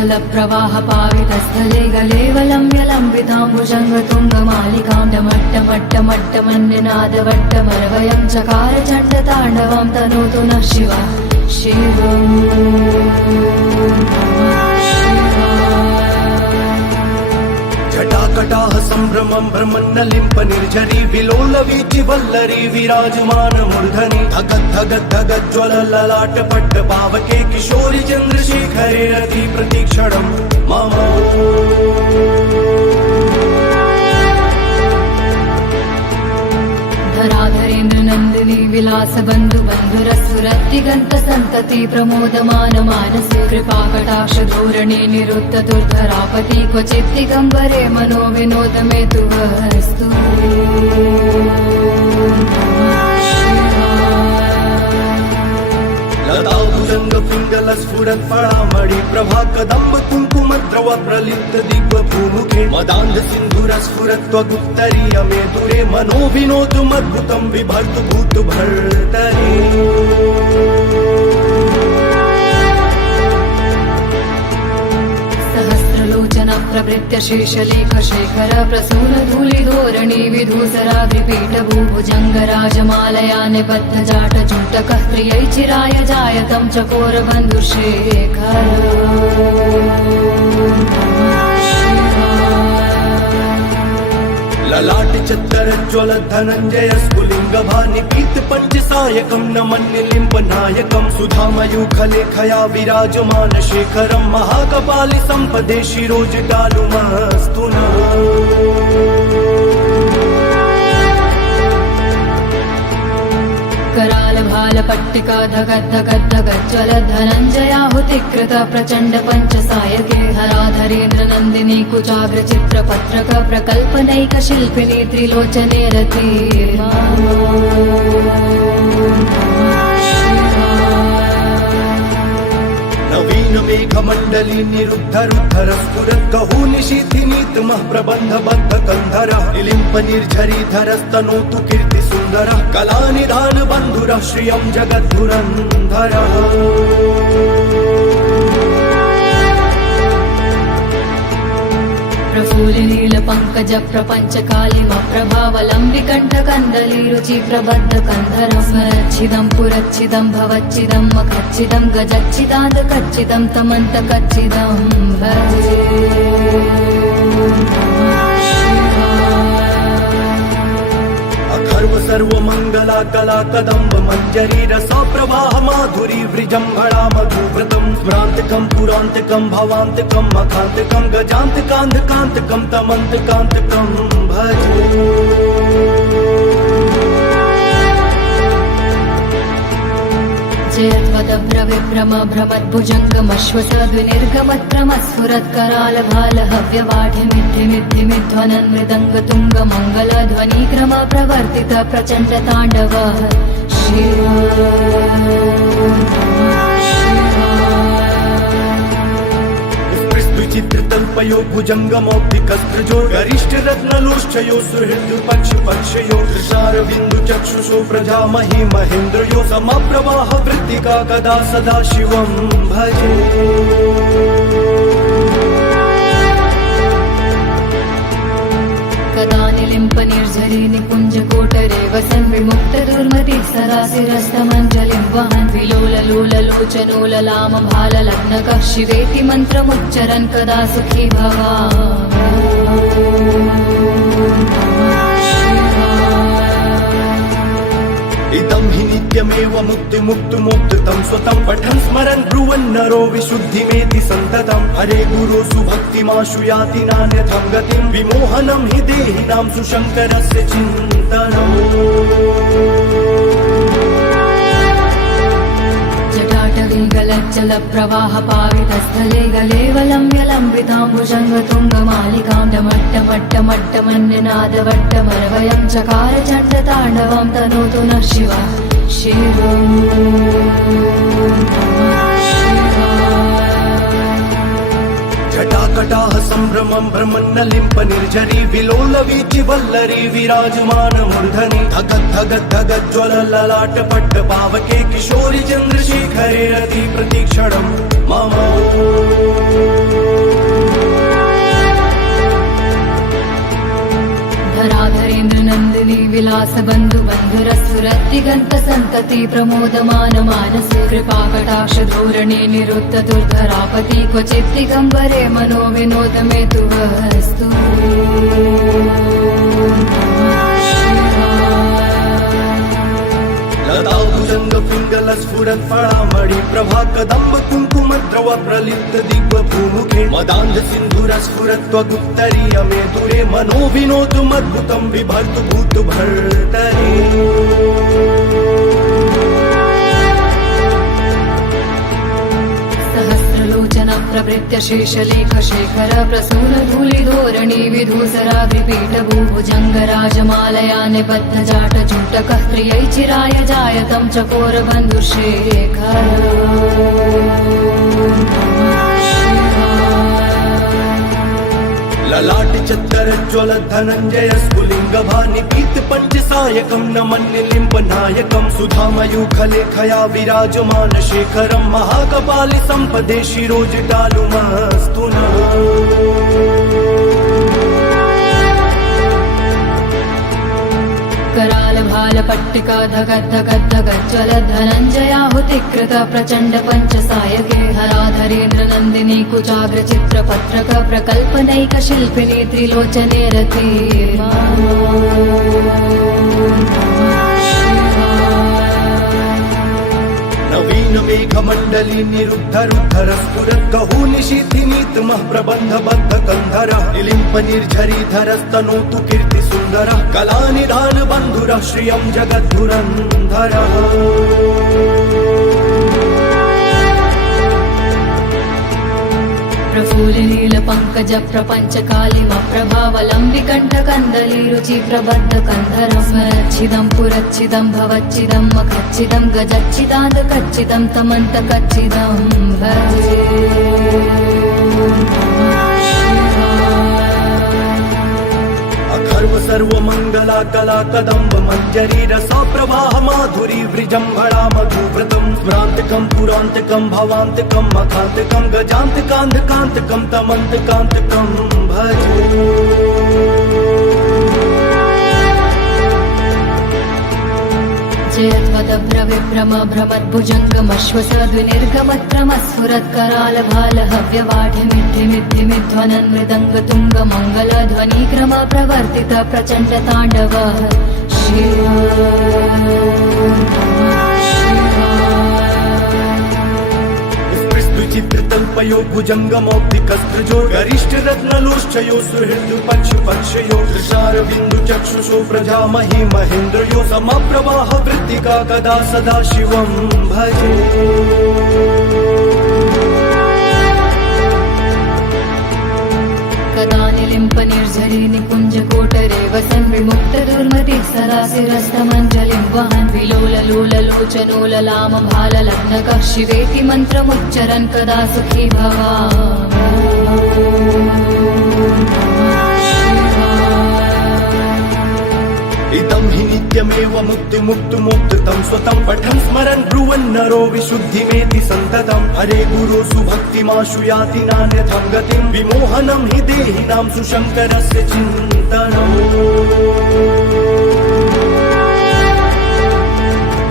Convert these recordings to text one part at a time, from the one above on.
गगनगलच्चल प्रवाह पावितस्थले गलेवलम्ब्य लम्बिताम्बुजङ्गतुङ्गमालिकां डमट्टमट्टमट्टमन्यनादवट्टमरवयं चकार चण्डताण्डवं तनोतु नः शिवः शिवम् जटाकटाह सम्भ्रमं भ्रमन्नलिम्प निर्झरी विलोलवीचि वल्लरी विराजमान मूर्धनि धगद्धगद्धगज्ज्वल ललाट पट्ट पावके किशोरि चन्द्रशेखरे रति प्रतीक्षणं मम धराधरेन्द्र नन्दिनी विलास बन्धु बन्धुरस्फुरद्दिगन्त सन्तति प्रमोदमान मानसे कृपाकटाक्ष धोरणे निरुद्ध दुर्धरापति क्वचित् दिगम्बरे मनो विनोद मे तु वस्तु लताभुजंग पिंगल स्फुरत् फळामणि प्रभा कदम्ब कुंकुम द्रव प्रलिप्त दिव्य भूमुखे मदान्ध सिन्धुर स्फुरत् त्वगुत्तरीय मे दूरे मनो विनोदमद्भुतं बिभर्तु भूत भर्तरि सहस्रलोचन प्रवृत्य शेषलेख शेखर प्रसून धूलिधोरणी विधूसराग्रिपीठ भूभुजङ्गराजमालया निबद्ध जाट जूटकः प्रियै चिराय जायतं चकोर बन्धुशेखर ललाट चत्तर ज्वल धनञ्जय स्फुलिंग भानि पीत पंचसायकं नमन्निलिम्ब नायकं सुधामयूखलेखया विराजमान शेखरं महाकपालि संपदे शिरोजटालुमस्तु नः कराल भाल पट्टिका धगद्धगद्धगज्ज्वल धनञ्जयाहुतिकृत प्रचण्ड पञ्चसायके धराधरेन्द्र नन्दिनी कुचाग्र चित्रपत्रक प्रकल्पनैक शिल्पिनी त्रिलोचने रति नवीन मेघमण्डली निरुद्ध रुद्धर स्फुरत् गहू निशीथिनीतमः प्रबन्ध बद्ध कन्धरः निलिम्प निर्झरी धरस्तनोतु कीर्ति सुन्दरः कलानिधान बन्धुरः श्रियं जगद्धुरन्धरः प्रफुल्लिनील पंकज प्रपंच कालिम प्रभावलम्बिकण्ठ कन्दली रुचि प्रबद्ध कन्धरं स्मरच्छिदं पुरच्छिदं भवच्छिदं मखच्छिदं गजच्छिदान्त कच्चिदं तमन्त कच्चिदं भजे अखर्व सर्वमङ्गला कला कदम्ब मञ्जरी रसा प्रवाह माधुरी वृजम्भणा मधुव्रतं स्मरान्तकं पुरान्तकं भवान्तकं मखान्तकं गजान्तकान्धकान्तकं तमन्तकान्तकं भजे जयत्वदभ्रविभ्रम भ्रमद्भुजङ्गमश्वसद्विनिर्गमत्क्रमस्फुरत्कराल भाल हव्यवाढिमिद्धिमिद्धिमिध्वनन् मृदङ्गतुङ्ग मङ्गलध्वनिक्रम प्रवर्तित प्रचण्ड ताण्डव चित्रतल्पयो भुजङ्गमौक्तिकस्त्रजो गरिष्ठ रत्नलोष्ठयो सुहृद्पक्षपक्षयो कृशारविन्दु चक्षुषो प्रजामहि महेन्द्रयो समप्रवाह वृत्तिका कदा सदा शिवं भजे कदा निलिम्प निर्झरी निकुञ्ज कोटरे वसन् विमुक्त दुर्मतिः सदा शिरस्तमञ्जलिं वहन् विलोललोललोचनो ललाम भाल लग्नकः शिवेति मन्त्रमुच्चरन् कदा सुखी इदं हि नित्यमेव मुक्तिमुक्तुमुक्तं स्वतं पठन् स्मरन् ब्रुवन् नरो विशुद्धिमेति सन्ततं हरे गुरो सुभक्तिमाशु याति नान्यथं गतिं विमोहनं हि देहिनां सुशङ्करस्य चिन्तनम् गलच्चल प्रवाह पावितस्थले गलेवलम्ब्य लम्बिताम्बुजङ्गतुङ्गमालिकां डमट्टमट्टमट्टमन्यनादवट्टमरवयं चकार चण्डताण्डवं तनोतु नः शिवः शिवम् जटाकटाह सम्भ्रमं भ्रमन्नलिम्प निर्झरी विलोलवीचि वल्लरी विराजमान मूर्धनि धगद्धगद्धगज्ज्वल ललाट पट्ट पावके किशोरि चन्द्रशेखरे रति प्रतीक्षणं मम विलास बन्धु बन्धुरस्फुरद्दिगन्त सन्तति प्रमोदमान मानसे कृपाकटाक्ष धोरणे निरुद्ध दुर्धरापति क्वचित् दिगम्बरे मनो विनोद मे तु वस्तु लताभुजंग पिंगल स्फुरत् फळामणि प्रभा कदम्ब कुङ्कुम द्रव प्रलिप्त दिग्वधूमुखे मदान्ध सिन्धुर स्फुरत् त्वगुत्तरीय मे दूरे मनो विनोदमद्भुतं बिभर्तु भूत भर्तरि सहस्रलोचन प्रवृत्य शेषलेख शेखर प्रसून धूलिधोरणि विधूसराग्रिपीठ भूभुजङ्गराजमालया निबद्ध जाट जूटकः प्रियै चिराय जायतं चकोर बन्धुशेखर ललाट चत्तर ज्वल धनञ्जय स्फुलिङ्ग भानि पीत पञ्चसायकं नमन्निलिम्ब नायकं सुधामयूखलेखया विराजमान शेखरं महाकपालि सम्पदे शिरोजटालुमस्तु नः कराल भाल पट्टिका धगज्ज्वल धनञ्जयाहुतिकृत प्रचण्ड पञ्चसायके हराधरेन्द्र नन्दिनी कुचाग्र चित्रपत्रक प्रकल्पनैक शिल्पिनी त्रिलोचने रते नवीन मेघमण्डली निरुद्ध रुद्धर स्फुरत् गहू निशीथिनीतमः प्रबन्ध बद्ध कन्धरः निलिम्प निर्झरीधरस्तनोतु कीर्ति सुन्दरः कलानिधान बन्धुरः श्रियं जगद्धुरन्धरः प्रफुल्लील पंकज प्रपंच कालिम प्रभावलंबि कंठ कंदली रुचि प्रबद्ध कंधरं स्मरच्छिदं पुरच्छिदं भवच्छिदं मखच्छिदं गजच्छिदान्त कच्चिदं तमन्त कच्चिदं भजे अखर्व सर्वमङ्गला कला कदम्ब मञ्जरी रसा प्रवाह माधुरी वृजम्भणा मधुव्रतं स्मरान्तकं पुरान्तकं भवान्तकं मखान्तकं गजान्तकान्धकान्तकं तमन्तकान्तकं भजे जयध्वदभ्रविभ्रम भ्रमद्भुजङ्गमश्वसद्विनिर्गमत्रमस्फुरत्कराल भाल हव्यवाढिमिद्धिमिद्धिमिध्वनन् मृदङ्ग तुङ्ग मङ्गल ध्वनिक्रम प्रवर्तित प्रचण्ड ताण्डव चित्रतल्पयो भुजङ्गमौक्तिकस्त्रजो गरिष्ठ रत्नलोश्चयो सुहृदपक्षपक्षयो दृशारबिन्दु चक्षुषो प्रजामहि महेन्द्रयो समप्रवाह वृत्तिका कदा सदा शिवं भजे कदा निलिम्प निर्झरी निकुञ्ज कोटरे वसन् विमुक्त दुर्मतिः सरासिरस्तमञ्जलिं वहन् विलोललोललोचनो ललाम भाल लग्नकः शिवेति मन्त्रमुच्चरन् कदा सुखी इदं हि नित्यमेव मुक्तिमुक्तुमुक्तं स्वतं पठन् स्मरन् ब्रुवन् नरो विशुद्धिमेति सन्ततं हरे गुरो सुभक्तिमाशु याति नान्यथं गतिं विमोहनं हि देहिनां सुशङ्करस्य चिन्तनम्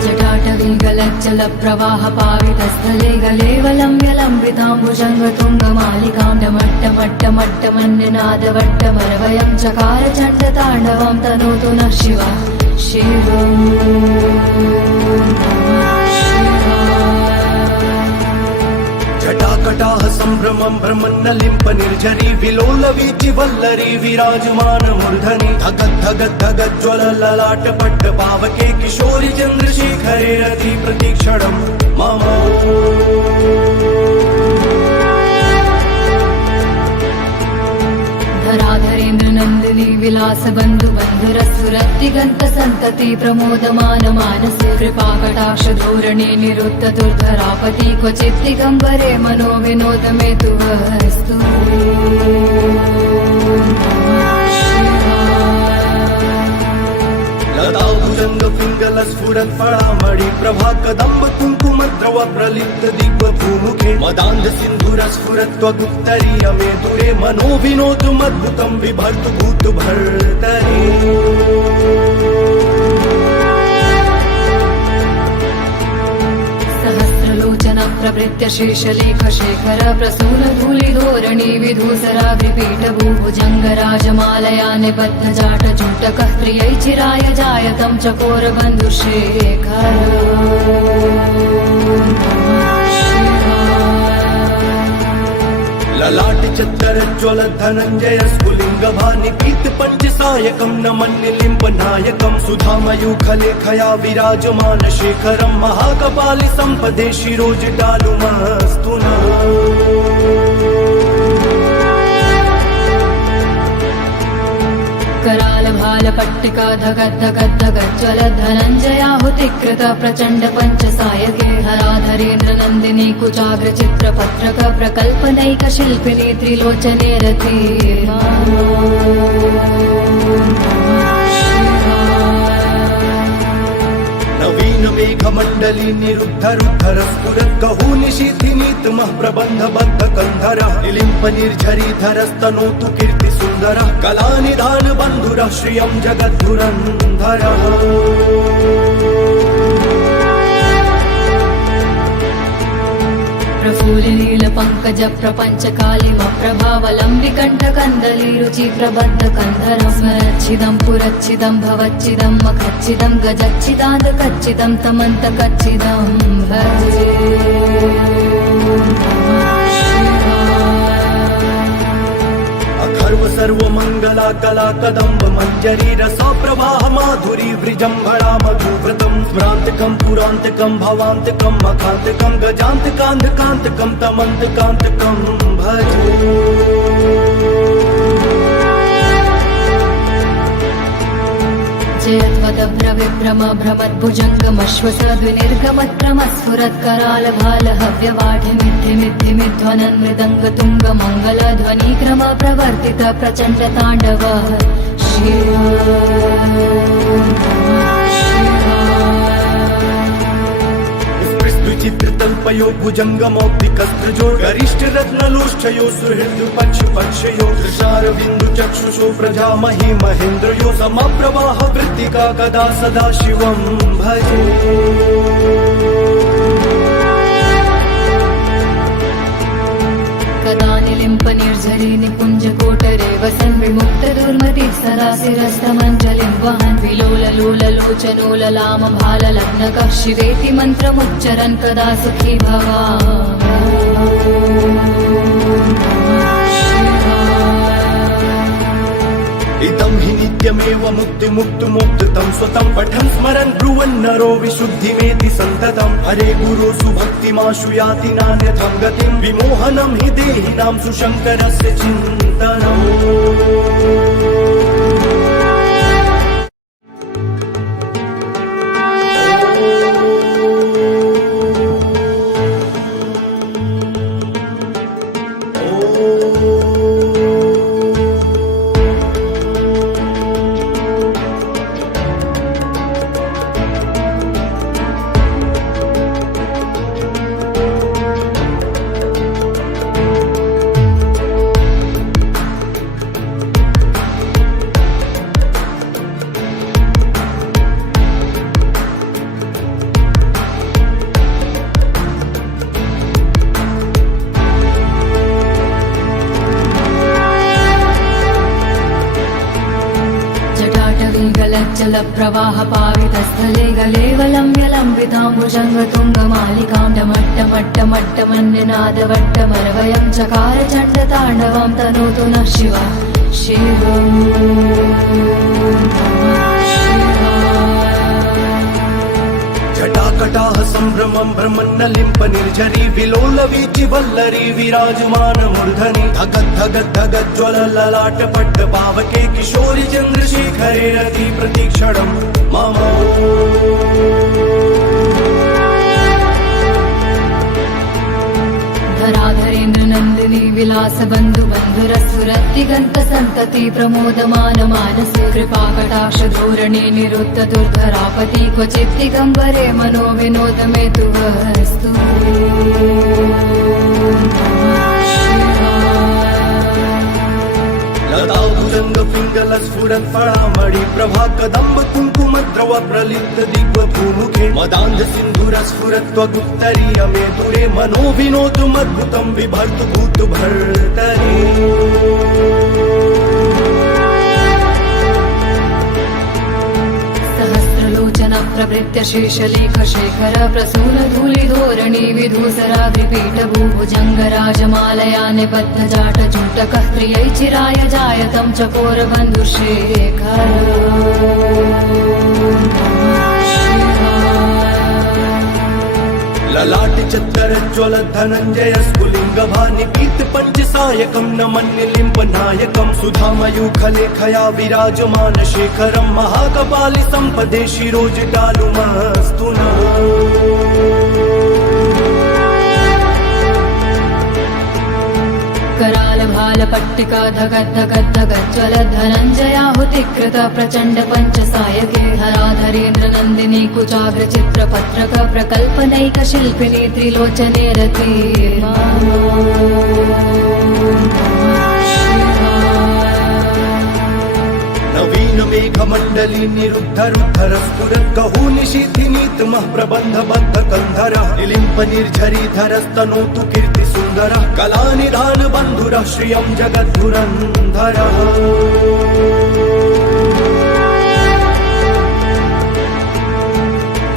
जटाटवी गलज्जल प्रवाह पावितस्थले गलेवलम्ब्य लम्बिताम्बुजङ्गतुङ्गमालिकां डमट्टमट्टमट्टमन्यनादवट्टमरवयं चकार चण्डताण्डवं तनोतु नः शिव जटाकटाः सम्भ्रमं भ्रमन्नलिम्प निर्झरी विलोलवीचि वल्लरी विराजमान मूर्धनि धगद्धगद्धगज्ज्वल ललाट पट्ट पावके किशोरि चन्द्रशेखरे रति प्रतीक्षणं मम धराधरेन्द्र नन्दिनी विलास बन्धु बन्धुरस्फुरद्दिगन्त सन्तति प्रमोदमान मानसे कृपाकटाक्ष धोरणे निरुद्ध दुर्धरापति क्वचित् दिगम्बरे मनो विनोद मे तु वस्तु लताभुजङ्ग पिङ्गलस्फुरत् फळामणि प्रभा कदम्ब कुङ्कुम द्रव प्रलिप्त दिग्वधूमुखे मदान्ध सिन्धुरस्फुरत् त्वगुत्तरीय मे दुरे मनो विनोदुमद्भुतं बिभर्तु भूत भर्तरि सहस्रलोचन प्रवृत्य शेषलेख शेखर प्रसून धूलिधोरणि विधूसराग्रिपीठ भूभुजङ्गराजमालया निबद्ध जाट जूटकः प्रियै चिराय जायतं चकोर बन्धुशेखर ललाट चत्तर ज्वल धनञ्जय स्फुलिङ्ग भानि पीत पञ्चसायकं नमन्निलिम्ब नायकं सुधामयूखलेखया विराजमान शेखरं महाकपालि सम्पदे शिरोजटालुमस्तु नः कराल भाल पट्टिका धगद्धगद्धगज्ज्वल धनञ्जयाहुतिकृत प्रचण्ड पञ्चसायके हराधरेन्द्र नन्दिनी कुचाग्र चित्रपत्रक प्रकल्पनैक शिल्पिनी त्रिलोचने रथे नवीन मेघमण्डली निरुद्ध रुद्धर स्फुरत् गहू निशीथिनीतमः प्रबन्ध बद्ध कन्धरः निलिम्प निर्झरीधरस्तनोतु कीर्ति सुन्दरः कलानिधान बन्धुरः श्रियं जगद्धुरन्धरः प्रफुल्लील पंकज प्रपंच कालिम प्रभावलम्बिकण्ठ कन्दली रुचि प्रबद्ध कन्धरं स्मरच्छिदं पुरच्छिदं भवच्छिदं मखच्छिदं गजच्छिदान्त कच्चिदं तमन्त कच्चिदं भजे अखर्व सर्वमङ्गला कला कदम्ब मञ्जरी रसा प्रवाह माधुरी वृजम्भणा मधुव्रतं स्मरान्तकं पुरान्तकं भवान्तकं मखान्तकं गजान्तकान्धकान्तकं तमन्तकान्तकं भजे जयत्वदभ्रविभ्रम भ्रमद्भुजङ्गमश्वसद्विनिर्गमत्क्रमस्फुरत्कराल भाल हव्यवाढिमिद्धिमिद्धिमिध्वनन् मृदङ्गतुङ्ग मङ्गलध्वनिक्रम प्रवर्तित प्रचण्ड ताण्डव चित्रतल्पयो भुजङ्गमौक्तिकस्त्रजो गरिष्ठ रत्नलोष्ठयो सुहृद पक्षयो दृशारविन्दु चक्षुषो प्रजामहि महेन्द्रयो समप्रवाह वृत्तिका कदा सदा शिवं भजे कदा निलिम्प निर्झरी निकुञ्ज कोटरे वसन् विमुक्त दुर्मतिः सदाशिरस्तमञ्जलिं वहन् विलोललोललोचनो ललाम भाल लग्नकः शिवेति मन्त्रमुच्चरन् कदा सुखी भवा इदं हि नित्यमेव मुक्तिमुक्तुमुक्तं स्वतं पठन् स्मरन् ब्रुवन् नरो विशुद्धिमेति सन्ततं हरे गुरो सुभक्तिमाशु याति नान्यथं गतिं विमोहनं हि देहिनां सुशङ्करस्य चिन्तनम् जल प्रवाह पावितस्थले गलेवलम्ब्यलम्बिताम्बुजङ्गतुङ्गमालिकां डमट्टमट्टमट्टमन्यनादवट्टमरवयं चकार चण्डताण्डवं तनोतु नः शिवा शिवम् जटाकटाह सम्भ्रमं भ्रमन्नलिम्प निर्झरी विलोलवीचि वल्लरी विराजमान मूर्धनि धगद्धगद्धगज्ज्वल ललाट पट्ट पावके किशोरि चन्द्रशेखरे रति प्रतीक्षणं मम धराधरेन्द्र नन्दिनी विलास बन्धु बन्धुरस्फुरद्दिगन्त सन्तति प्रमोदमान मानसे कृपाकटाक्ष धोरणे निरुद्ध दुर्धरापति क्वचित् दिगम्बरे मनो विनोद मे तु वस्तु लता भुजंग पिंगल स्फुरत् फळामणि प्रभा कदम्ब कुङ्कुम द्रव प्रलिप्त दिग्वधूमुखे मदान्ध सिन्धुर स्फुरत् त्वगुत्तरीय मे दूरे मनो विनोदमद्भुतं बिभर्तु भूत भर्तरि सहस्रलोचन प्रवृत्य शेषलेख शेखर प्रसून धूलि धोरणी विधूसरा विपीठ भूभुजङ्ग राजमालया निबद्ध जाट जूटकः प्रियै चिराय जायतं चकोर बन्धुशेखर ललाट चत्तर ज्वल धनञ्जय स्फुलिङ्ग भानि पीत पञ्चसायकं नमन्निलिम्ब नायकं सुधामयूखलेखया विराजमान शेखरं महाकपालि सम्पदे शिरोजटालुमस्तु नः कराल भाल पट्टिका धगद् धगद् धगज्ज्वल धनञ्जयाहुतिकृत प्रचण्ड पञ्चसायके हराधरेन्द्र नन्दिनी कुचाग्र चित्र पत्रक प्रकल्पनैक शिल्पिनी त्रिलोचने रते नवीन मेघमण्डली निरुद्ध रुद्धर स्फुरत् गहू निशीथिनीतमः प्रबन्ध बद्ध कन्धरः निलिम्प निर्झरीधरस्तनोतु कीर्ति सुन्दरः कलानिधान बन्धुरः श्रियं जगद्धुरन्धरः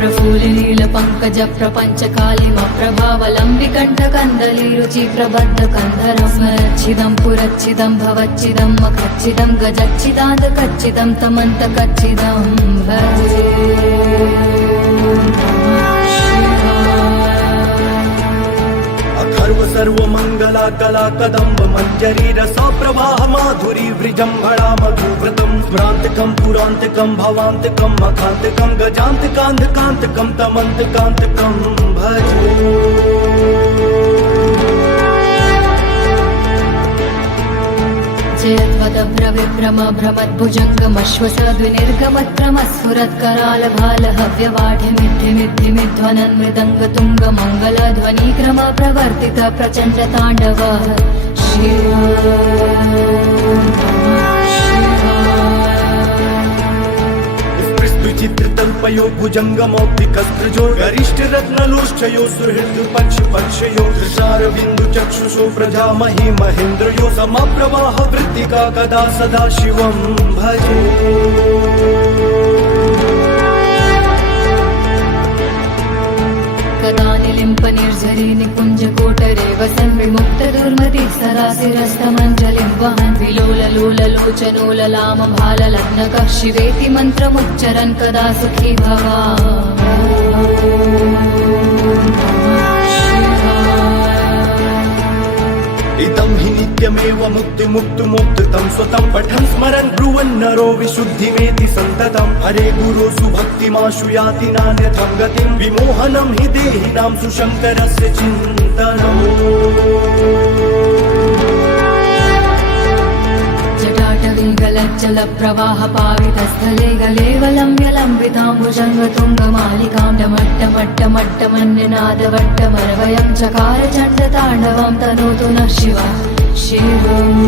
प्रफुल्लील पङ्कज प्रपञ्च कालिम प्रभावलम्बिकण्ठ कन्दली रुचि प्रबद्ध कन्धरं स्मरच्छिदं पुरच्छिदं भवच्छिदं मखच्छिदं गजच्छिदान्त कच्चिदं तमन्त कच्चिदं भजे अखर्व सर्वमङ्गला कला कदम्ब मञ्जरी रसा प्रवाह माधुरी वृजम्भणा मधुव्रतं स्मरान्तकं पुरान्तकं भवान्तकं मखान्तकं गजान्तकान्धकान्तकं तमन्तकान्तकं भजे जयत्वदभ्रविभ्रम भ्रमद्भुजङ्गमश्वसद्विनिर्गमत्क्रमस्फुरत्कराल भाल हव्यवाढ्यमिद्धिमिद्धिमिध्वनन् मृदङ्गतुङ्ग मङ्गलध्वनिक्रम प्रवर्तित प्रचण्ड ताण्डव चित्रतल्पयो भुजङ्गमौक्तिकस्त्रजो गरिष्ठ रत्नलोष्ठयो सुहृद पक्ष पक्षयो दृशारबिन्दु चक्षुषो प्रजामहि महेन्द्रयो समप्रवाह वृत्तिका कदा सदा शिवं भजे कदा निलिम्प निर्झरी निकुञ्ज कोटरे वसन् विमुक्त दुर्मति सरासिरस्तमञ्जलिं वहन् विलोललोललोचनो ललाम भाल लग्नकः शिवेति मन्त्रमुच्चरन् कदा सुखी भवा इदं हि नित्यमेव मुक्तिमुक्तुमुक्तं स्वतं पठन् स्मरन् ब्रुवन् नरो विशुद्धिमेति सन्ततं हरे गुरो सुभक्तिमाशु याति नान्यथं गतिं विमोहनं हि देहिनां सुशङ्करस्य चिन्तनम् जटाटवीगलज्जल प्रवाह पावितस्थले गलेवलम्ब्य लम्बिताम्बुजङ्गतुङ्गमालिकां डमट्टमट्टमट्टमन्यनादवट्टमरवयं चकार चण्डताण्डवं तनोतु नः शिव शिवम्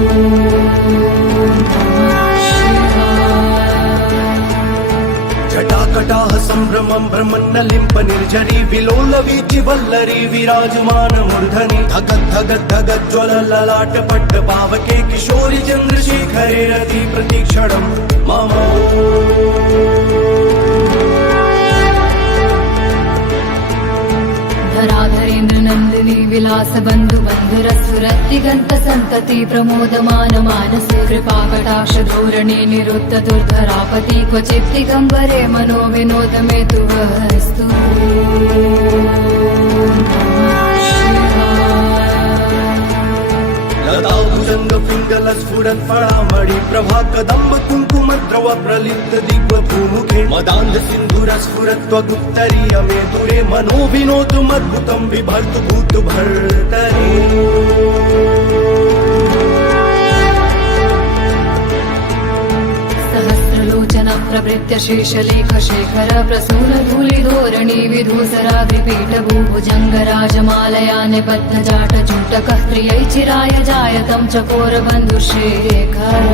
जटाकटाह सम्भ्रमं भ्रमन्नलिम्प निर्झरी विलोल वीचि वल्लरी विराजमान मूर्धनि धगद् धगद् धगज्ज्वल ललाट पट्ट पावके किशोरि चन्द्रशेखरे रति प्रतीक्षणं मम धराधरेन्द्र नन्दिनी विलास बन्धु बन्धुरस्फुरद्दिगन्त सन्तति प्रमोदमान मानसे कृपाकटाक्ष धोरणे निरुद्ध दुर्धरापति क्वचित् दिगम्बरे मनो विनोद मे तु वस्तु लता भुजंग पिंगल स्फुरत् फळामणि प्रभा कदम्ब कुङ्कुम द्रव प्रलिप्त दिग्वधूमुखे मदान्ध सिन्धुर स्फुरत् त्वगुत्तरीय मे दूरे मनो विनोदमद्भुतं बिभर्तु भूत भर्तरि प्रभृत्य शीर्षलेख शेखर प्रसून धूलिधोरणी विधूसराग्रिपीठ भूभुजङ्गराजमालया निबद्धजाट जूटकः प्रियै चिराय जायतं चकोरबन्धुशेखर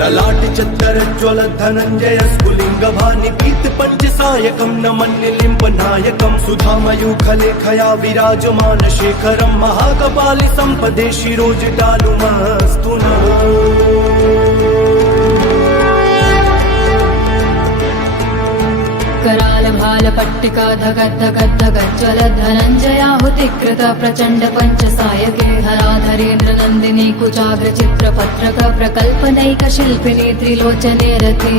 ललाट चत्तर ज्वल धनञ्जय स्फुलिङ्ग भानि पीत पञ्चसायकं नमन्निलिम्ब नायकं सुधामयूखलेखया विराजमान शेखरं महाकपालि सम्पदे शिरोजटालुमस्तु नः कराल भाल पट्टिका धगद् धगद् धगज्ज्वल धनञ्जयाहुतिकृत प्रचण्ड पञ्चसायके हराधरेन्द्र नन्दिनी कुचाग्र चित्रपत्रक प्रकल्पनैक शिल्पिनी त्रिलोचने रते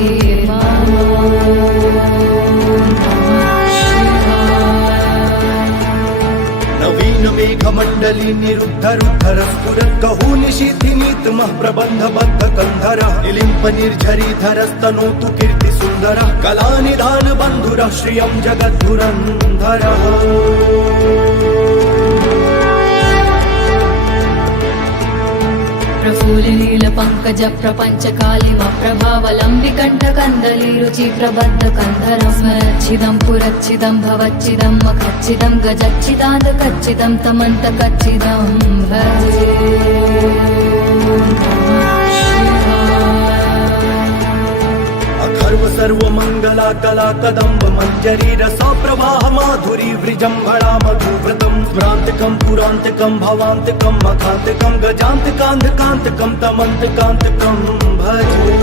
नवीन मेघमण्डली निरुद्ध रुद्धर स्फुरत् कहू निशीथिनीतमः प्रबन्ध बद्ध कन्धरः निलिम्प निर्झरीधरस्तनोतु कीर्ति सुन्दरः कलानिधान बन्धुरः श्रियं जगद्धुरन्धरः प्रफुल्लील पङ्कज प्रपञ्च कालिम प्रभावलम्बिकण्ठ कन्दली रुचि प्रबद्ध कन्धरं स्मरच्छिदं पुरच्छिदं भवच्छिदं मखच्छिदं गजच्छिदान्त कच्चिदं तमन्त कच्चिदं भजे अखर्व सर्वमङ्गला कला कदम्ब मञ्जरी रसा प्रवाह माधुरी वृजम्भणा मधुव्रतं स्मरान्तकं पुरान्तकं भवान्तकं मखान्तकं गजान्तकान्धकान्तकं तमन्तकान्तकं भजे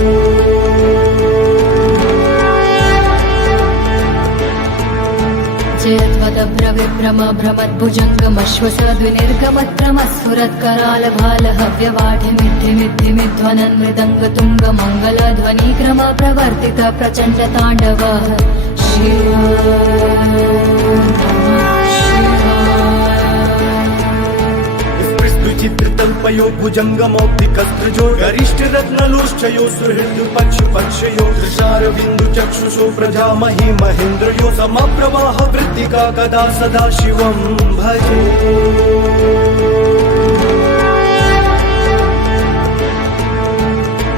जयध्वदभ्रविभ्रम भ्रमद्भुजङ्गमश्वसद्विनिर्गमत्रमस्फुरत्कराल भाल हव्यवाढिमिद्धिमिद्धिमिध्वनन् मृदङ्गतुङ्ग मङ्गलध्वनिक्रम प्रवर्तित प्रचण्ड ताण्डव चित्रतल्पयो भुजङ्गमौक्तिकस्त्रजो गरिष्ठ रत्नलोष्ठयो सुहृद् पक्षयो दृशारविन्दु चक्षुषो प्रजामहि महेन्द्रयो समप्रवाह वृत्तिका कदा सदा शिवं भजे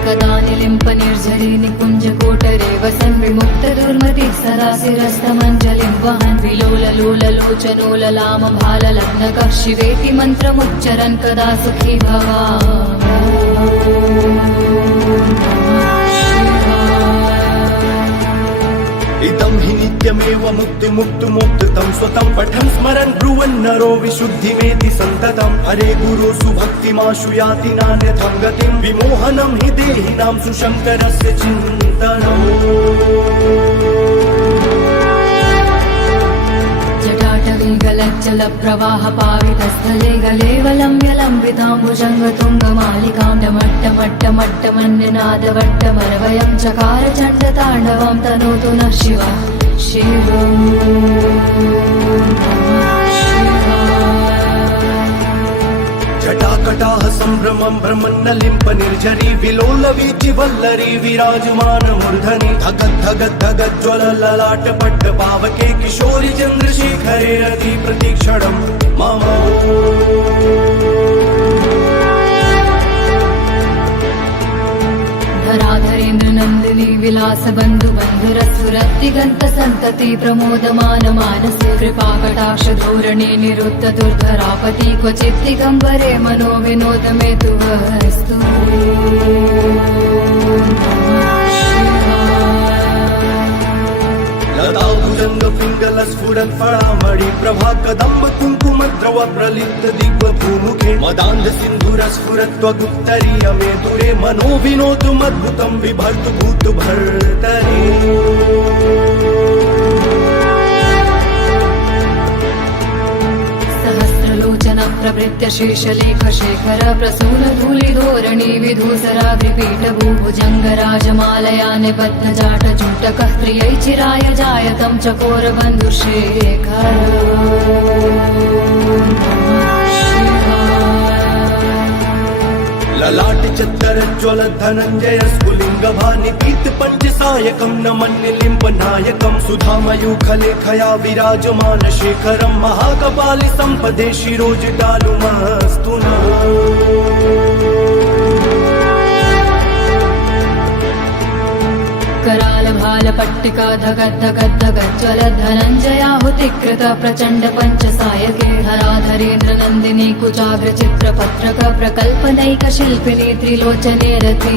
कदा निलिम्प निर्झरी निकुञ्जकोटरे वसन् विमुक्त दुर्मतिः सरासिरस्तमञ्जलिं वहन् विलोललोललोचनो ललाम भाललग्नकः शिवेति मन्त्रमुच्चरन् कदा सुखी इदं हि नित्यमेव मुक्तिमुक्तुमुक्तं स्वतं पठन् स्मरन् ब्रुवन् नरो विशुद्धिमेति सन्ततं हरे गुरो सुभक्तिमाशु याति नान्यथं गतिं विमोहनं हि देहिनां सुशङ्करस्य चिन्तनम् जटाटवीगलज्जल प्रवाह पावितस्थले गलेवलम्ब्यलम्बिताम्बुजङ्गतुङ्गमालिकां डमट्टमट्टमट्टमन्यनादवट्टमरवयं चकार चण्डताण्डवं तनोतु नः शिवः शिवम् जटाकटाह सम्भ्रमं भ्रमन्नलिम्प निर्झरी विलोलवीचि वल्लरी विराजमान मूर्धनि धगद् धगद् धगज्ज्वल ललाट पट्ट पावके किशोरि चन्द्रशेखरे रति प्रतीक्षणं मम धराधरेन्द्र नन्दिनी विलास बन्धु बन्धुरस्फुरद्दिगन्त सन्तति प्रमोदमान मानसे कृपाकटाक्ष धोरणे निरुद्ध दुर्धरापति क्वचित् दिगम्बरे मनो विनोद मे तु वस्तु लता भुजङ्ग पिङ्गल स्फुरत् फलामणि प्रभा कदम्ब कुङ्कुमद्रव प्रलिप्त दिग्वधूमुखे मदान्ध सिन्धुर स्फुरत् त्वगुत्तरीय मे दूरे मनो विनोदुमद्भुतं बिभर्तु भूत भर्तरि सहस्रलोचन प्रभृत्य शीर्षलेख शेखर प्रसून धूलिधोरणी विधूसराग्रिपीठ भूभुजङ्गराजमालया निबद्धजाट जूटकः प्रियै चिराय जायतं चकोरबन्धुशेखर ललाट चत्तर ज्वल धनञ्जय स्फुलिङ्ग भानि पीत पञ्चसायकं नमन्निलिम्ब नायकं सुधामयूखलेखया विराजमान शेखरं महाकपालि सम्पदे शिरोजटालुमस्तु नः कालपट्टिका धगद्धगद्धगज्ज्वल धनञ्जयाहुतिकृत प्रचण्ड पञ्चसायके धराधरेन्द्र नन्दिनी कुचाग्र चित्रपत्रक प्रकल्पनैक शिल्पिनी त्रिलोचने रते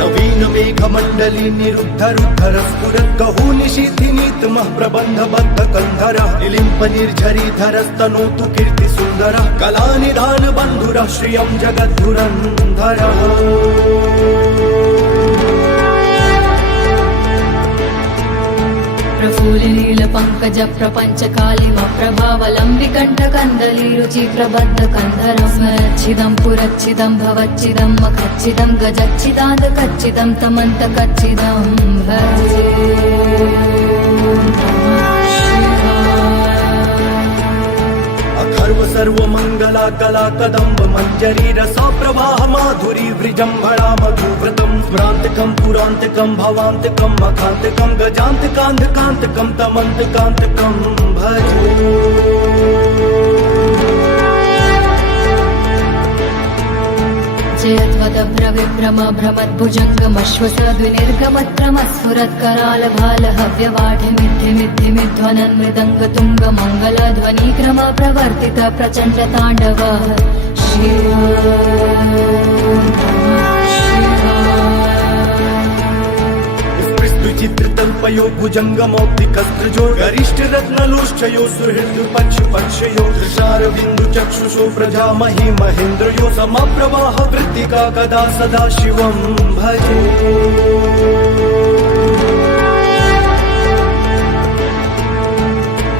नवीन मेघमण्डली निरुद्ध रुद्धर स्फुरत् कहू निशीथिनीतमः प्रबन्ध बद्ध कन्धरः निलिम्प निर्झरीधरस्तनोतु कीर्ति सुन्दरः कलानिधान बन्धुरः श्रियं जगद्धुरन्धरः प्रफुल्लील पङ्कज प्रपञ्च कालिम प्रभावलम्बि कण्ठकन्दली रुचि प्रबद्ध कन्धरं स्मरच्छिदं पुरच्छिदं भवच्छिदं मखच्छिदं गजच्छिदाद कच्चिदं तमन्त कच्चिदं भजे अथर्व सर्वमङ्गला कला कदम्ब मञ्जरी रसा प्रवाह माधुरी वृजम्भरा मधुव्रतं स्मरान्तकं पुरान्तकं भवान्तकं मखान्तकं गजान्तकान्धकान्तकं तमन्तकान्तकं भजे जयत्वदभ्रविभ्रम भ्रमद्भुजङ्गमश्वसद्विनिर्गमत्रमस्फुरत्करालभालहव्यवाढिमिद्धिमिद्धिमिध्वनन् मृदङ्गतुङ्गमङ्गलध्वनिक्रम प्रवर्तित प्रचण्ड ताण्डव चित्रतल्पयो भुजङ्गमौक्तिकस्त्रजो गरिष्ठरत्नलोष्ठयो सुहृद्पक्षपक्षयो दृशारबिन्दु चक्षुषो प्रजामहि महेन्द्रयो समप्रवाह वृत्तिका कदा सदा शिवं भजे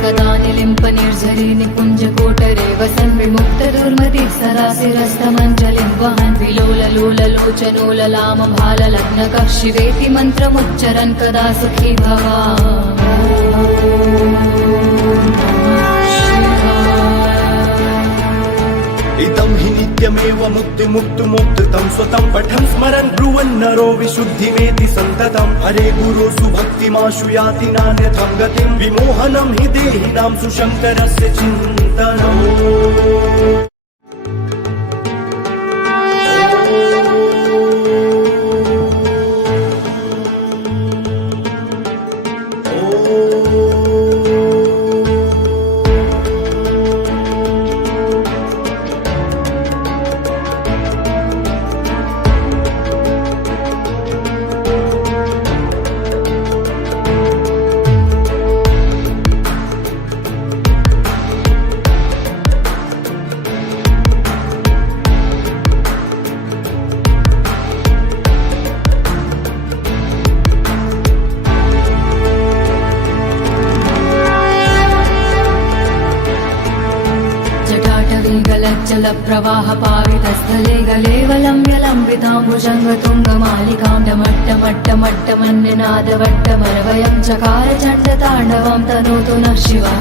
कदा निलिम्प निर्झरी निकुञ्जकोटरे वसन् विमुक्त दुर्मतिः सरासिरस्तमञ्जलिं वहन् विलोललोललोचनो ललाम भाललग्नकः शिवेति मन्त्रमुच्चरन् कदा सुखी इदं हि नित्यमेव मुक्तिमुक्तुमुक्तं स्वतं पठन् स्मरन् ब्रुवन् नरो विशुद्धिमेति सन्ततं हरे गुरो सुभक्तिमाशु याति नान्यथं गतिं विमोहनं हि देहिनां सुशङ्करस्य चिन्तनम् जल प्रवाह पावितस्थले गलेवलम्ब्य लम्बिताम्बुजङ्गतुङ्गमालिकां डमट्टमट्टमट्टमन्यनादवट्टमरवयं चकार चण्डताण्डवं तनोतु नः शिवः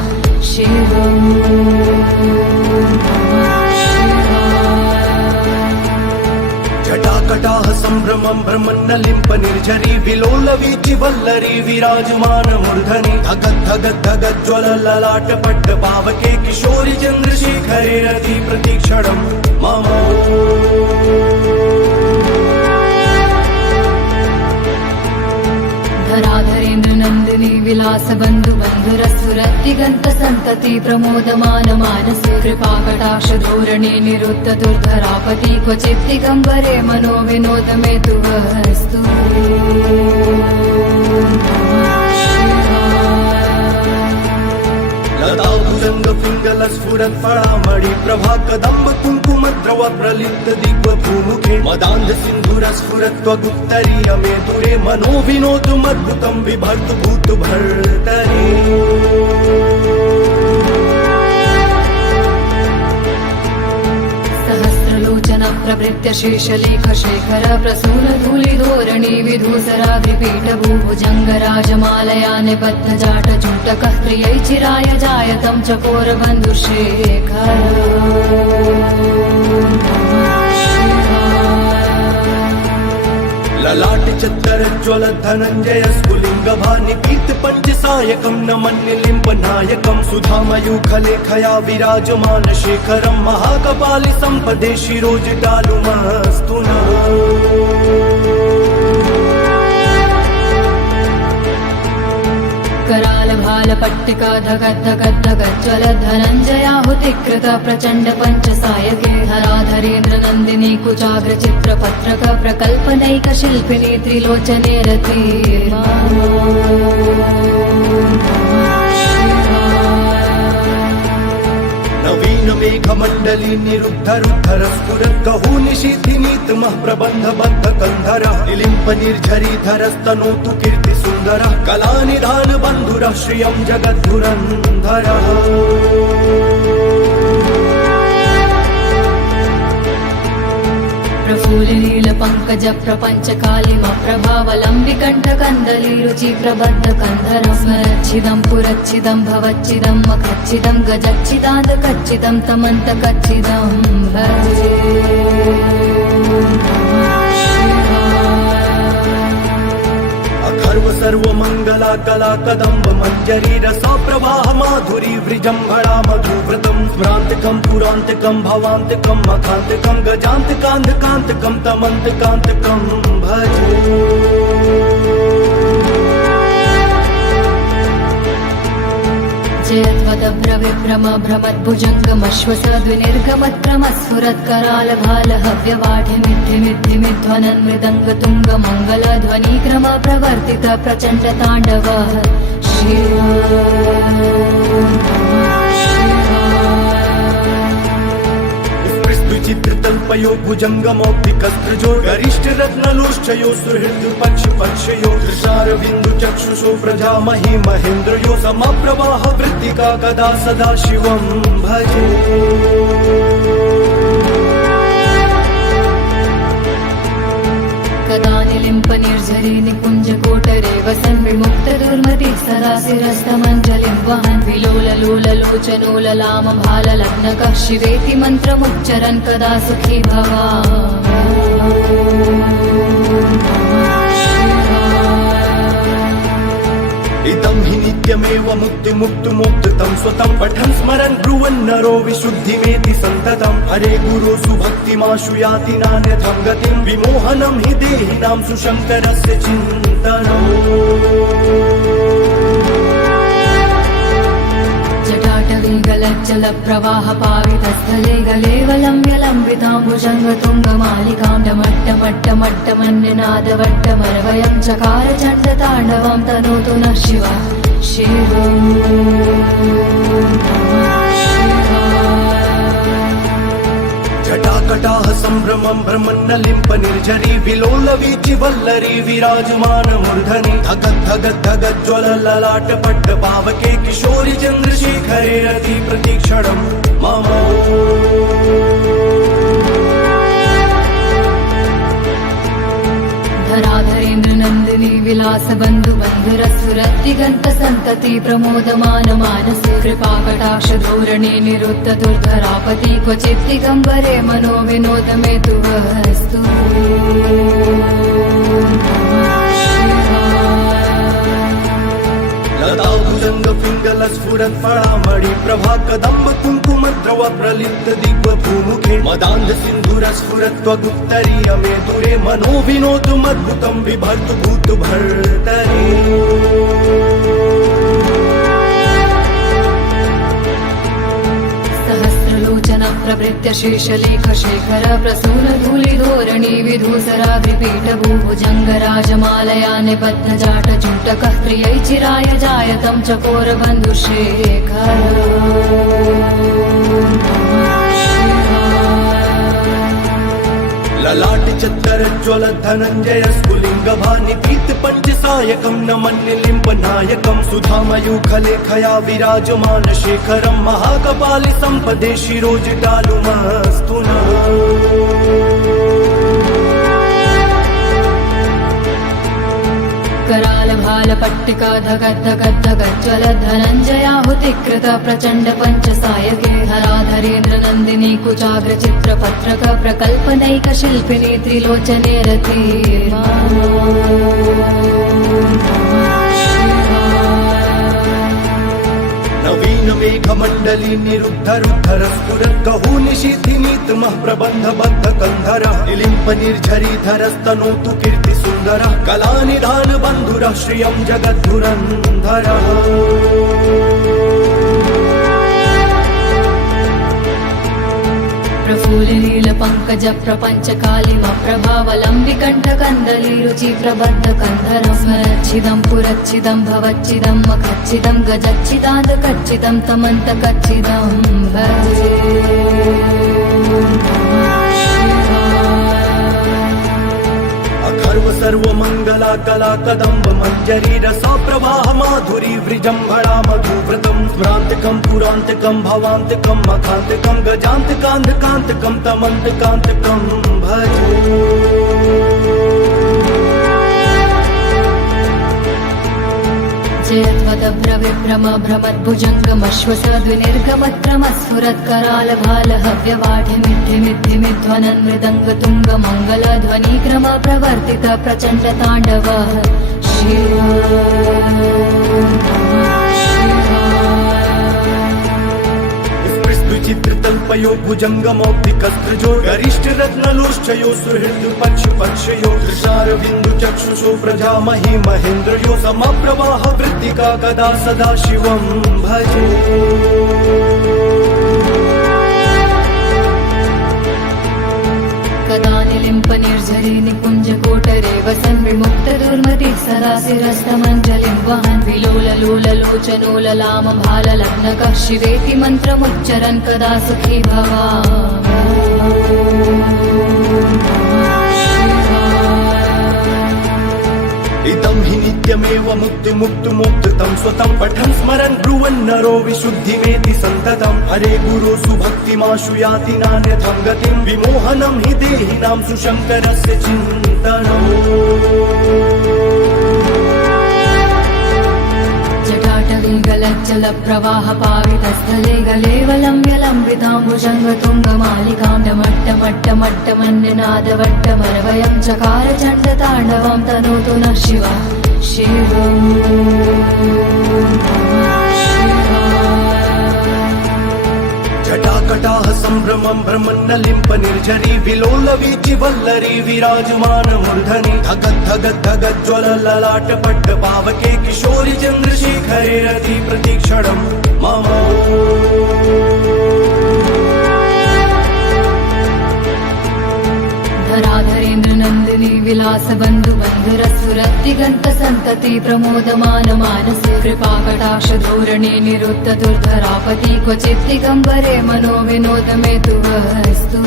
शिवम् जटाकटाह सम्भ्रमं भ्रमन्नलिम्प निर्झरी विलोलवीचि वल्लरी विराजमान मूर्धनि धगद्धगद्धगज्ज्वल ललाट पट्ट पावके किशोरि चन्द्रशेखरे रति प्रतीक्षणं मम धराधरेन्द्र नन्दिनी विलास बन्धु बन्धुरस्फुरद्दिगन्त सन्तति प्रमोदमान मानसे कृपाकटाक्ष धोरणे निरुद्ध दुर्धरापति क्वचित् दिगम्बरे मनो विनोद मे तु वस्तु लता भुजङ्ग पिङ्गल स्फुरत् फलामणि प्रभा कदम्ब कुङ्कुम द्रव प्रलिप्त दिग्व भूमुखे मदान्ध सिन्धुर स्फुरत् त्वगुत्तरीय मे दुरे मनो विनोदमद्भुतं बिभर्तु भूत भर्तरि सहस्रलोचन प्रभृत्य शेषलेख शेखर प्रसून धूलिधोरणी विधूसराग्रिपीठ भूभुजङ्गराजमालया निबद्ध जाट जूटकः प्रियै चिराय जायतं चकोर बन्धुशेखर ललाट चत्तरज्ज्वल धनञ्जय स्फुलिङ्गभानि कीर्ति पञ्चसायकं नमन्निलिम्बनायकं सुधामयूखलेखया विराजमान शेखरं महाकपालि सम्पदे शिरोजटालुमस्तु नः। कराल भाल पट्टिका धगद् धगद् धगज्ज्वल धनञ्जयाहुतिकृत प्रचण्ड पञ्चसायके धराधरेन्द्र नन्दिनी कुचाग्र चित्रपत्रक प्रकल्पनैक शिल्पिनी त्रिलोचने रति नवीन मेघमण्डली निरुद्धरुद्धर स्फुरत् कहू निशीथिनीतमः प्रबन्धबद्ध कन्धरः निलिम्प निर्झरीधरस्तनोतु कीर्ति सुन्दरः कलानिधान बन्धुरः श्रियं जगद्धुरन्धरः। प्रफुल्लील पङ्कज प्रपञ्च कालिम प्रभावलम्बि कण्ठकन्दली रुचि प्रबद्ध कन्धरं स्मरच्छिदं पुरच्छिदं भवच्छिदं मखच्छिदं गजच्छिदान्त कच्चिदं तमन्त कच्चिदं भजे। अथर्व सर्वमङ्गला कला कदम्ब मञ्जरी रसा प्रवाह माधुरी वृजम्भणा मधुव्रतं स्मरान्तिकं पुरान्तिकं भवान्तिकं मखान्तिकं गजान्तिकान्धकान्तिकं तमन्तकान्तिकं भजे। जयत्वदभ्रविभ्रम भ्रमद्भुजङ्गमश्वसद्विनिर्गमत्क्रमस्फुरत्कराल भाल हव्यवाढिमिद्धिमिद्धिमिध्वनन् मृदङ्गतुङ्ग मङ्गलध्वनिक्रम प्रवर्तित प्रचण्ड ताण्डवः चित्रतल्पयो भुजङ्गमौक्तिकस्त्रजो गरिष्ठ रत्नलोष्ठयो सुहृद् पक्षयो दृशारविन्दु चक्षुषो प्रजामहि महेन्द्रयो समप्रवाह वृत्तिका कदा सदा शिवं भजे। कदा निलिम्प निर्झरी निकुञ्ज कोटरे वसन् विमुक्त दुर्मति सदाशिरस्तमञ्जलिं वहन् विलोललोललोचनो ललाम भाल लग्नकः शिवेति मन्त्रमुच्चरन् कदा सुखी भवा। इदं हि नित्यमेव मुक्तिमुक्तमोक्तं स्वतं पठन् स्मरन् ब्रुवन् नरो विशुद्धिमेति सन्ततं हरे गुरो सुभक्तिमाशु याति नान्यथं गतिं विमोहनं हि देहिनां सुशङ्करस्य चिन्तनम्। जटाटवीगलज्जल प्रवाह पावितस्थले गलेवलम्ब्य लम्बिताम्बुजङ्गतुङ्गमालिकां डमट्टमट्टमट्टमन्यनादवट्टमरवयं चकार चण्डताण्डवं तनोतु नः शिवः शिवो। जटाकटाह सम्भ्रमं भ्रमन्नलिम्प निर्झरी विलोलवीचि वल्लरी विराजमान मूर्धनि धगद् धगद् धगज्ज्वल ललाट पट्ट पावके किशोरि चन्द्रशेखरे रति प्रतीक्षणं मम। धराधरेन्द्र नन्दिनी विलास बन्धु बन्धुरस्फुरद्दिगन्त सन्तति प्रमोदमान मानसे कृपाकटाक्ष धोरणे निरुद्ध दुर्धरापति क्वचित् दिगम्बरे मनो विनोद मे तु वस्तु। लताभुजङ्ग पिङ्गल स्फुरत् फणामणि प्रभा कदम्ब कुङ्कुम द्रव प्रलिप्त दिग्व भूमुखे मदान्ध सिन्धुर स्फुरत् त्वगुत्तरीय मे दुरे मनो विनोदमद्भुतं बिभर्तु भूत भर्तरि। सहस्रलोचन प्रभृत्य शेषलेख शेखर प्रसून धूलिधोरणी विधूसराभिपीठ भूभुजङ्गराजमालया निबद्ध जाट जूटकः प्रियै चिराय जायतं चकोर बन्धुशेखर। ललाट चत्तरज्ज्वल धनञ्जय स्फुलिङ्गभानि कीर्ति पञ्चसायकं नमन्निलिम्बनायकं सुधामयूखलेखया विराजमान शेखरं महाकपालि सम्पदे शिरोजटालुमस्तु नः। कराल भाल पट्टिका धगद् धगद् धगज्ज्वल धनञ्जयाहुतिकृत प्रचण्ड पञ्चसायके धराधरेन्द्र नन्दिनी कुचाग्र चित्रपत्रक प्रकल्पनैक शिल्पिनी त्रिलोचने रति नवीन मेघमण्डली निरुद्धरुद्धर स्फुरत् कहू निशीथिनीतमः प्रबन्ध बद्ध कन्धरः इलिम्प निर्झरीधरस्तनोतु कीर्ति सुन्दरः कलानिधान बन्धुरः श्रियं जगद्धुरन्धरः प्रफुल्लील पंकज प्रपंच कालिम प्रभावलंबि कंठ कंदली रुचि प्रबद्ध कंधरं स्मरच्छिदं पुरच्छिदं भवच्छिदं मखच्छिदं गजच्छिदान्त कच्छिदं तमन्त कच्छिदं भजे अखर्व सर्वमङ्गला कला कदम्ब मञ्जरी रसा प्रवाह माधुरी वृजम्भणा मधुव्रतं स्मरान्तिकं पुरान्तिकं भवान्तिकं मखान्तिकं गजान्तिकान्धकान्तिकं तमन्तकान्तिकं भजे जयत्वदभ्रविभ्रम भ्रमद्भुजङ्गमश्वसद्विनिर्गमत्रमस्फुरत्कराल भाल हव्यवाढिमिद्धिमिद्धिमिध्वनन् मृदङ्गतुङ्ग मङ्गलध्वनिक्रम प्रवर्तित प्रचण्ड ताण्डव चित्रतल्पयो भुजङ्गमौक्तिकस्त्रजो गरिष्ठरत्नलोष्ठयो सुहृद्पक्षपक्षयो दृशारविन्दु चक्षुषो प्रजामहि महेन्द्रयो समप्रवाह वृत्तिका कदा सदा शिवं भजे कदा निलिम्प निर्झरी निकुञ्ज कोटरे वसन् विमुक्त दुर्मतिः सदाशिरस्तमञ्जलिं वहन् विलोललोललोचनो ललाम भाल लग्नकः शिवेति मन्त्रमुच्चरन् कदा सुखी इदं हि नित्यमेव मुक्तिमुक्तुमुक्तं स्वतं पठन् स्मरन् ब्रुवन् नरो विशुद्धिमेति सन्ततं हरे गुरो सुभक्तिमाशु याति नान्यथं गतिं विमोहनं हि देहिनां सुशङ्करस्य चिन्तनम् जटाटवीगलज्जल प्रवाह पावितस्थले गलेवलम्ब्य लम्बिताम्बुजङ्गतुङ्गमालिकां डमट्टमट्टमट्टमन्यनादवट्टमरवयं चकार चण्डताण्डवं तनोतु नः शिवः शिवम् जटाकटाह सम्भ्रमं भ्रमन्नलिम्प निर्झरी विलोलवीचि वल्लरी विराजमान मूर्धनि धगद् धगद् धगज्ज्वल ललाट पट्ट पावके किशोरि चन्द्रशेखरे रति प्रतीक्षणं मम धराधरेन्द्र नन्दिनी विलास बन्धु बन्धुरस्फुरद्दिगन्त सन्तति प्रमोदमान मानसे कृपाकटाक्ष धोरणे निरुद्ध दुर्धरापति क्वचित् दिगम्बरे मनो विनोद मे तु वस्तु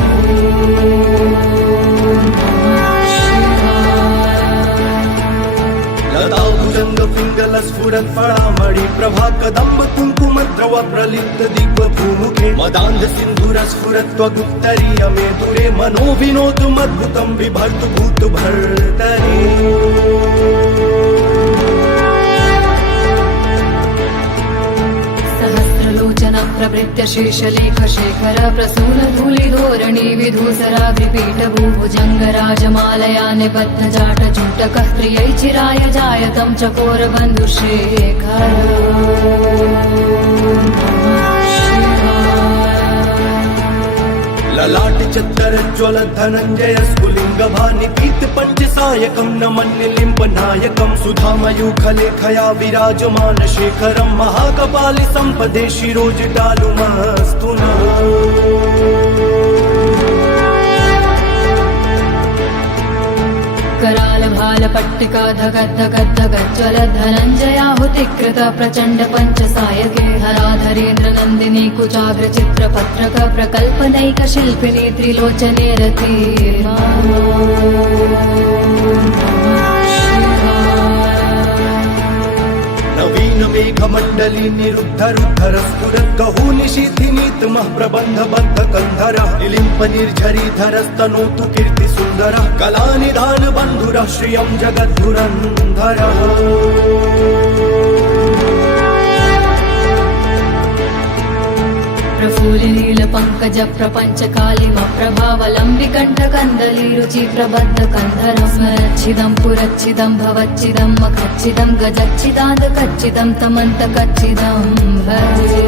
लताभुजङ्ग पिङ्गल स्फुरत् फणामणि प्रभा कदम्ब कुङ्कुम द्रव प्रलिप्त दिग्व भूमुखे मदान्ध सिन्धुर स्फुरत् त्वगुत्तरीय मे दुरे मनो विनोदमद्भुतं बिभर्तु भूत भर्तरि सहस्रलोचन प्रवृत्य शेषलेख शेखर प्रसून धूलिधोरणी विधूसराभिपीठ भूभुजङ्गराजमालया निबद्ध जाट जूटकः प्रियै चिराय जायतं चकोर बन्धुशेखर ललाट चत्तरज्ज्वल धनञ्जय स्फुलिङ्ग भानिपीत पञ्चसायकं नमन्निलिम्प नायकं सुधामयूखलेखया विराजमान शेखरं महाकपालि सम्पदे शिरोजटालुमस्तु नः कराल भाल पट्टिका धगद् धगद् धगज्ज्वल धनञ्जयाहुतिकृत प्रचण्ड पञ्चसायके धराधरेन्द्र नन्दिनी कुचाग्र चित्रपत्रक प्रकल्पनैक शिल्पिनी त्रिलोचने रति नवीन मेघमण्डली निरुद्धरुद्धरस्फुरत् कहो निशीथिनीतमः प्रबन्धबद्ध कन्धरः निलिम्प निर्झरीधरस्तनोतु कीर्तिसुन्दरः कलानिधान बन्धुरः श्रियं जगद्धुरन्धरः प्रफुल्लिनीलपङ्कज प्रपञ्च कालिमप्रभावलम्बिकण्ठकन्दली रुचि प्रबद्ध कन्धरं स्मरच्छिदं पुरच्छिदं भवच्छिदं मखच्छिदं गजच्छिदान्तकच्छिदं तमन्तकच्छिदं भजे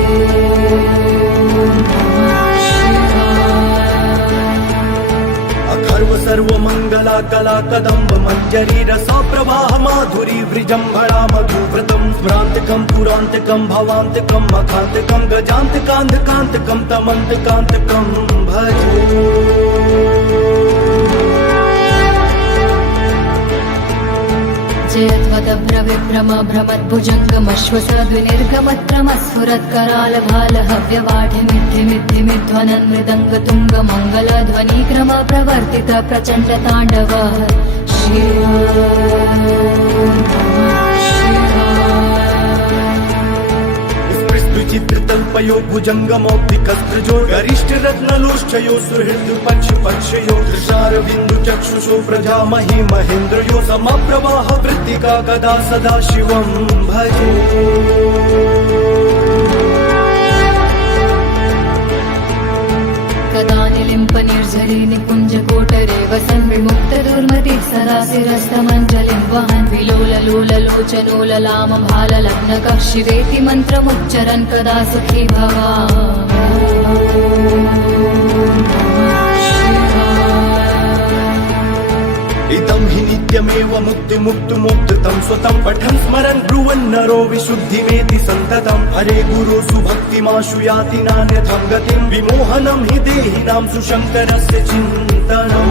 अखर्व सर्वमङ्गला कला कदम्ब मञ्जरी रसा प्रवाह माधुरी वृजम्भरा मधुव्रतं स्मरान्तकं पुरान्तकं भवान्तकं मखान्तकं गजान्तकान्धकान्तकं तमन्तकान्तकं भजे जयध्वदभ्रविभ्रम भ्रमद्भुजङ्गमश्वसद्विनिर्गमत्रमस्फुरत्करालभालहव्यवाढिमिद्धिमिद्धिमिध्वनन् मृदङ्गतुङ्गमङ्गलध्वनिक्रम प्रवर्तित प्रचण्ड ताण्डवः चित्रतल्पयो भुजङ्गमौक्तिकस्त्रजो गरिष्ठरत्नलोष्ठयो सुहृद्पक्षपक्षयो दृशारविन्दुचक्षुषो प्रजामहि महेन्द्रयो समप्रवाह वृत्तिका गदा सदा शिवं भजे कदा निलिम्प निर्झरी निकुञ्जकोटरे वसन् विमुक्तदुर्मतिः सदा शिरस्तमञ्जलिं वहन् विलोललोललोचनो ललामभाललग्नकः शिवेति मन्त्रमुच्चरन् कदा सुखी भवा इदं हि नित्यमेव मुक्तिमुक्तुमुक्तं स्वतं पठन् स्मरन् ब्रुवन् नरो विशुद्धिमेति सन्ततं हरे गुरो सुभक्तिमाशु याति नान्यथं गतिं विमोहनं हि देहिनां सुशङ्करस्य चिन्तनम्